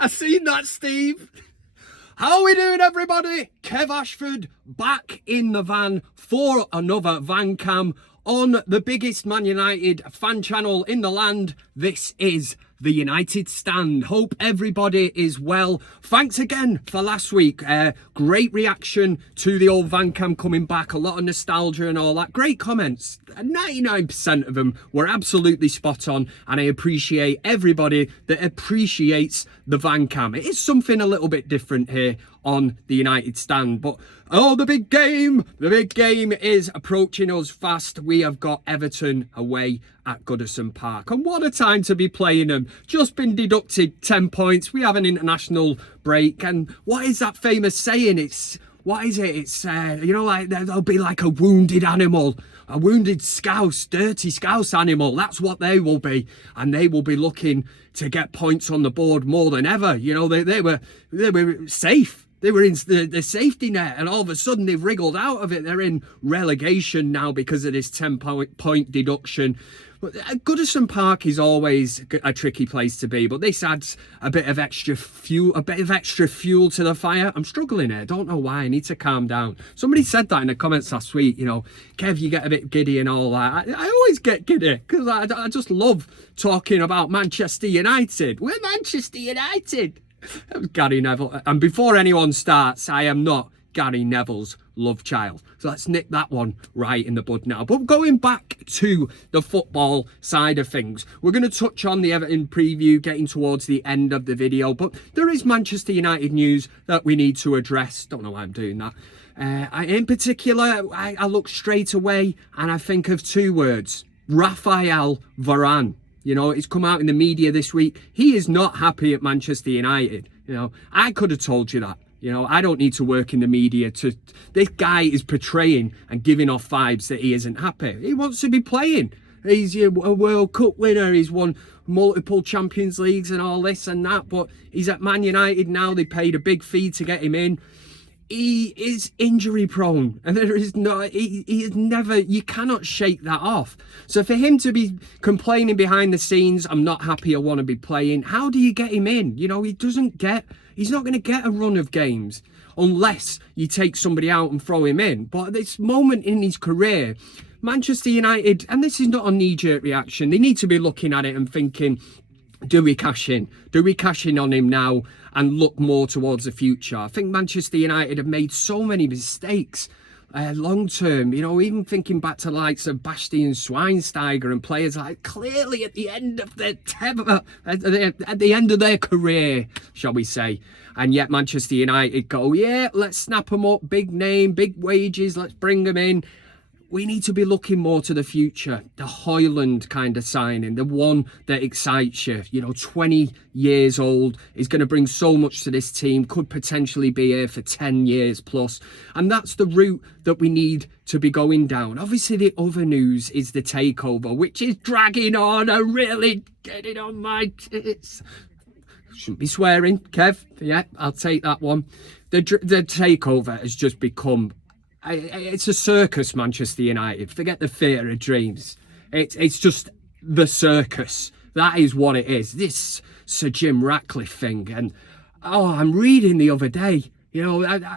I seen that, Steve. How are we doing, everybody? Kev Ashford back in the van for another van cam on the biggest Man United fan channel in the land. This is the United Stand. Hope everybody is well. Thanks again for last week. Great reaction to the old van cam coming back. A lot of nostalgia and all that. Great comments. 99% of them were absolutely spot on, and I appreciate everybody that appreciates the van cam. It is something a little bit different here on the United Stand, but the big game is approaching us fast. We have got Everton away at Goodison Park, and what a time to be playing them. Just been deducted 10 points. We have an international break, and what is that famous saying? Like they'll be like a wounded animal, a wounded scouse, dirty scouse animal. That's what they will be, and they will be looking to get points on the board more than ever. You know, they were safe. They were in the safety net, and all of a sudden they've wriggled out of it. They're in relegation now because of this 10-point deduction. But Goodison Park is always a tricky place to be, but this adds a bit of extra fuel to the fire. I'm struggling here. Don't know why. I need to calm down. Somebody said that in the comments last week. You know, Kev, you get a bit giddy and all that. I always get giddy because I just love talking about Manchester United. We're Manchester United. That was Gary Neville. And before anyone starts, I am not Gary Neville's love child. So let's nick that one right in the bud now. But going back to the football side of things, we're going to touch on the Everton preview getting towards the end of the video. But there is Manchester United news that we need to address. Don't know why I'm doing that. In particular, I look straight away and I think of two words: Raphael Varan. You know, it's come out in the media this week. He is not happy at Manchester United. You know, I could have told you that. You know, I don't need to work in the media to... This guy is portraying and giving off vibes that he isn't happy. He wants to be playing. He's a World Cup winner. He's won multiple Champions Leagues and all this and that. But he's at Man United now. They paid a big fee to get him in. He is injury prone, and there is no, he is never, you cannot shake that off. So for him to be complaining behind the scenes, I'm not happy, I want to be playing, how do you get him in? You know, he's not going to get a run of games unless you take somebody out and throw him in. But at this moment in his career, Manchester United, and this is not a knee-jerk reaction, they need to be looking at it and thinking, do we cash in? Do we cash in on him now and look more towards the future? I think Manchester United have made so many mistakes long term, you know, even thinking back to likes of Bastian Schweinsteiger and players like clearly at the end of their at the end of their career, shall we say. And yet Manchester United go, yeah, let's snap them up, big name, big wages, let's bring them in. We need to be looking more to the future. The Højlund kind of signing, the one that excites you. You know, 20 years old, is going to bring so much to this team, could potentially be here for 10 years plus. And that's the route that we need to be going down. Obviously, the other news is the takeover, which is dragging on and really getting on my tits. Shouldn't be swearing, Kev. Yeah, I'll take that one. The takeover has just become... It's a circus, Manchester United. Forget the theatre of dreams. It's just the circus. That is what it is. This Sir Jim Ratcliffe thing. And, I'm reading the other day, you know,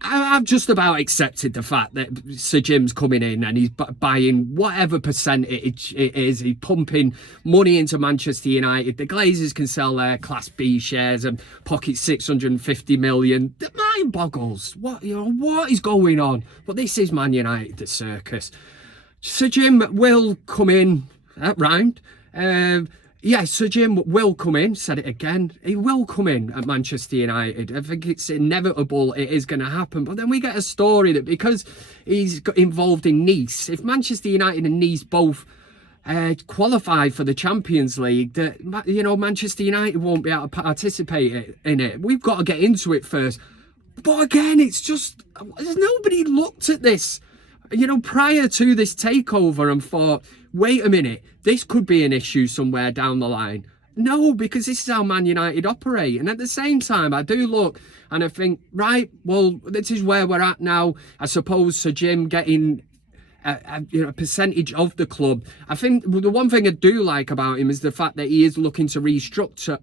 I've just about accepted the fact that Sir Jim's coming in and he's buying whatever percentage it is. He's pumping money into Manchester United. The Glazers can sell their Class B shares and pocket 650 million. The mind boggles. What is going on? But this is Man United, the circus. Sir Jim will come in. That rhymed. Sir Jim will come in, said it again, he will come in at Manchester United. I think it's inevitable, it is going to happen. But then we get a story that because he's got involved in Nice, if Manchester United and Nice both qualify for the Champions League, that, you know, Manchester United won't be able to participate in it. We've got to get into it first. But again, it's just, there's nobody looked at this, you know, prior to this takeover and thought, wait a minute, this could be an issue somewhere down the line. No, because this is how Man United operate. And at the same time, I do look and I think, right, well, this is where we're at now. I suppose Sir Jim getting a percentage of the club. I think the one thing I do like about him is the fact that he is looking to restructure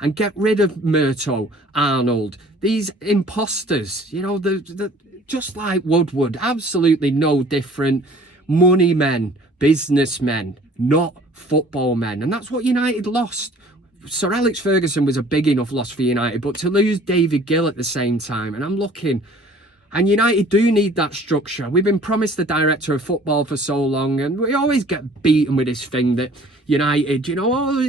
and get rid of Murto, Arnold, these imposters. The just like Woodward, absolutely no different. Money men, businessmen, not football men, and that's what United lost. Sir Alex Ferguson was a big enough loss for United, but to lose David Gill at the same time, and I'm looking. And United do need that structure. We've been promised the director of football for so long, and we always get beaten with this thing that United,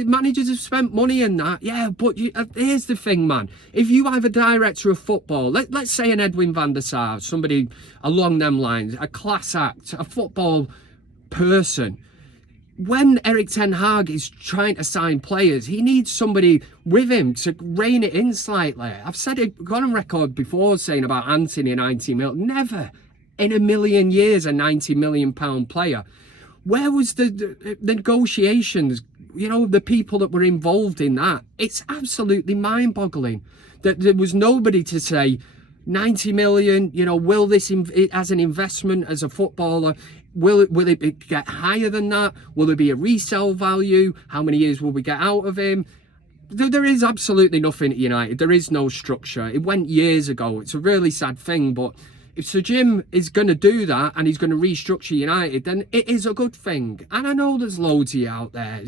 managers have spent money in that. Yeah, but here's the thing, man. If you have a director of football, let's say an Edwin van der Sar, somebody along them lines, a class act, a football person, when Eric Ten Hag is trying to sign players, he needs somebody with him to rein it in slightly. I've said it, gone on record before saying about Anthony, 90 mil. Never in a million years a £90 million player. Where was the negotiations? The people that were involved in that. It's absolutely mind-boggling that there was nobody to say 90 million, will this as an investment as a footballer? Will it get higher than that? Will there be a resale value? How many years will we get out of him? There is absolutely nothing at United. There is no structure. It went years ago. It's a really sad thing. But if Sir Jim is going to do that and he's going to restructure United, then it is a good thing. And I know there's loads of you out there.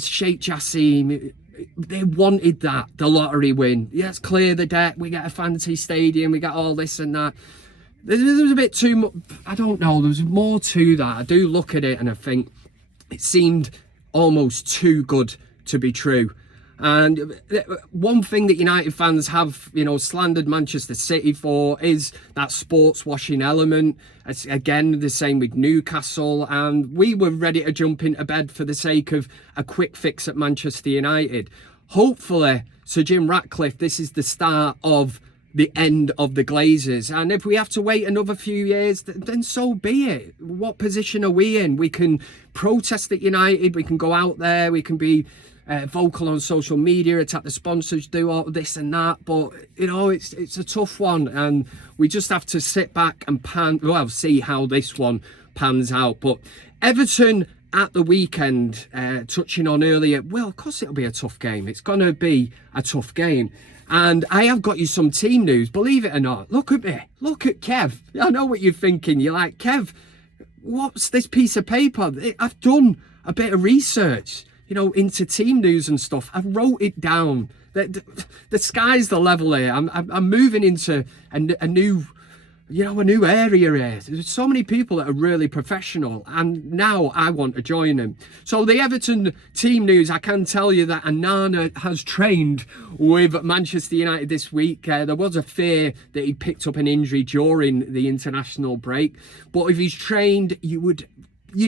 Sheikh Jassim, they wanted that, the lottery win. Let's clear the debt. We get a fancy stadium. We get all this and that. There was a bit too much, I don't know, there was more to that. I do look at it and I think it seemed almost too good to be true. And one thing that United fans have, slandered Manchester City for is that sports washing element. It's, again, the same with Newcastle. And we were ready to jump into bed for the sake of a quick fix at Manchester United. Hopefully, Sir Jim Ratcliffe, this is the start of the end of the Glazers, and if we have to wait another few years, then so be it. What position are we in? We can protest at United, we can go out there, we can be vocal on social media, attack the sponsors, do all this and that, but it's a tough one, and we just have to sit back and see how this one pans out. But Everton at the weekend, touching on earlier, well, of course it'll be a tough game. It's going to be a tough game. And I have got you some team news, believe it or not. Look at me. Look at Kev. I know what you're thinking. You're like, Kev, what's this piece of paper? I've done a bit of research, into team news and stuff. I wrote it down. The sky's the level here. I'm moving into a new area here. There's so many people that are really professional, and now I want to join them. So the Everton team news, I can tell you that Anana has trained with Manchester United this week. There was a fear that he picked up an injury during the international break, but if he's trained, you'd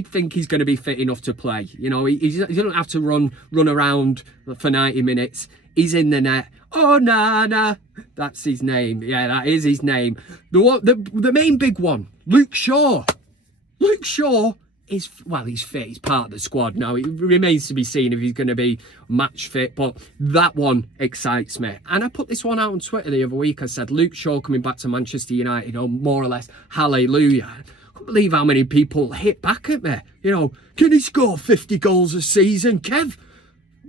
think he's going to be fit enough to play. He doesn't have to run around for 90 minutes. He's in the net. Oh, Nana. That's his name. Yeah, that is his name. The main big one, Luke Shaw. Luke Shaw is, he's fit. He's part of the squad now. It remains to be seen if he's going to be match fit, but that one excites me. And I put this one out on Twitter the other week. I said, Luke Shaw coming back to Manchester United, more or less, hallelujah. I can't believe how many people hit back at me. Can he score 50 goals a season, Kev?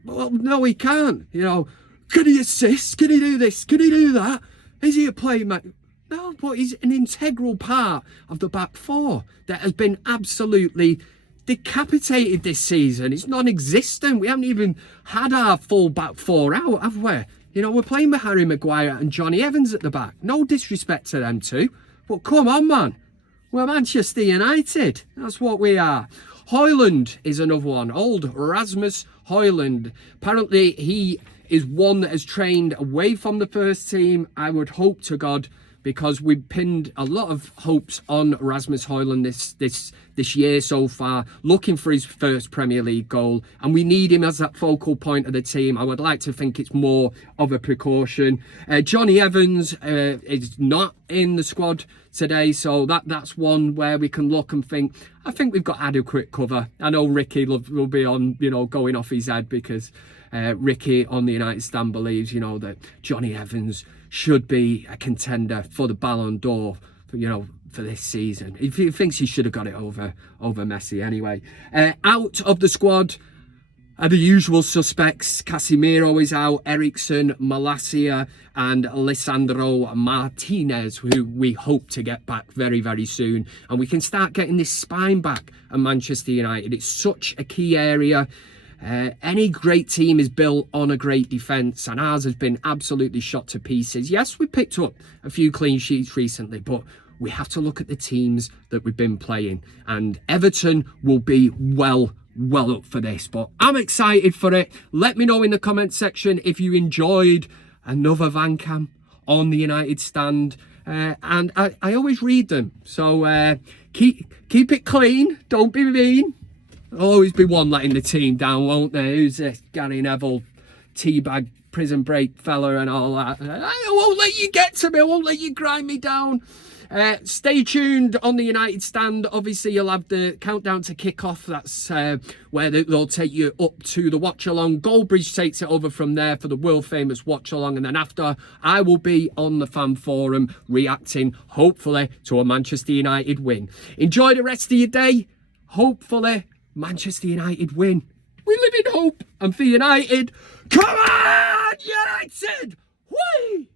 Well, no, he can't. Can he assist? Can he do this? Can he do that? Is he a playmaker? No, but he's an integral part of the back four that has been absolutely decapitated this season. It's non-existent. We haven't even had our full back four out, have we? We're playing with Harry Maguire and Johnny Evans at the back. No disrespect to them two, but come on, man. We're Manchester United. That's what we are. Højlund is another one. Old Rasmus Højlund. Apparently, he is one that has trained away from the first team. I would hope to God, because we've pinned a lot of hopes on Rasmus Højlund this year so far, looking for his first Premier League goal, and we need him as that focal point of the team. I would like to think it's more of a precaution. Johnny Evans is not in the squad today, so that's one where we can look and think, I think we've got adequate cover. I know Ricky will be on, going off his head, because Ricky on the United stand believes, that Johnny Evans should be a contender for the Ballon d'Or for this season. He thinks he should have got it over Messi anyway. Out of the squad are the usual suspects. Casemiro is out, Eriksen, Malacia and Lisandro Martinez, who we hope to get back very, very soon. And we can start getting this spine back at Manchester United. It's such a key area. Any great team is built on a great defence, and ours has been absolutely shot to pieces. Yes, we picked up a few clean sheets recently, but we have to look at the teams that we've been playing, and Everton will be well up for this, but I'm excited for it. Let me know in the comment section if you enjoyed another Van Cam on the United stand, and I always read them, so keep it clean, don't be mean. There'll always be one letting the team down, won't there? Who's this Gary Neville teabag prison break fella and all that? I won't let you get to me, I won't let you grind me down. Stay tuned on the United stand. Obviously, you'll have the countdown to kick off. That's where they'll take you up to the watch along. Goldbridge takes it over from there for the world famous watch along, and then after, I will be on the fan forum reacting, hopefully, to a Manchester United win. Enjoy the rest of your day. Hopefully, Manchester United win. We live in hope, and for United, come on, United! Whee!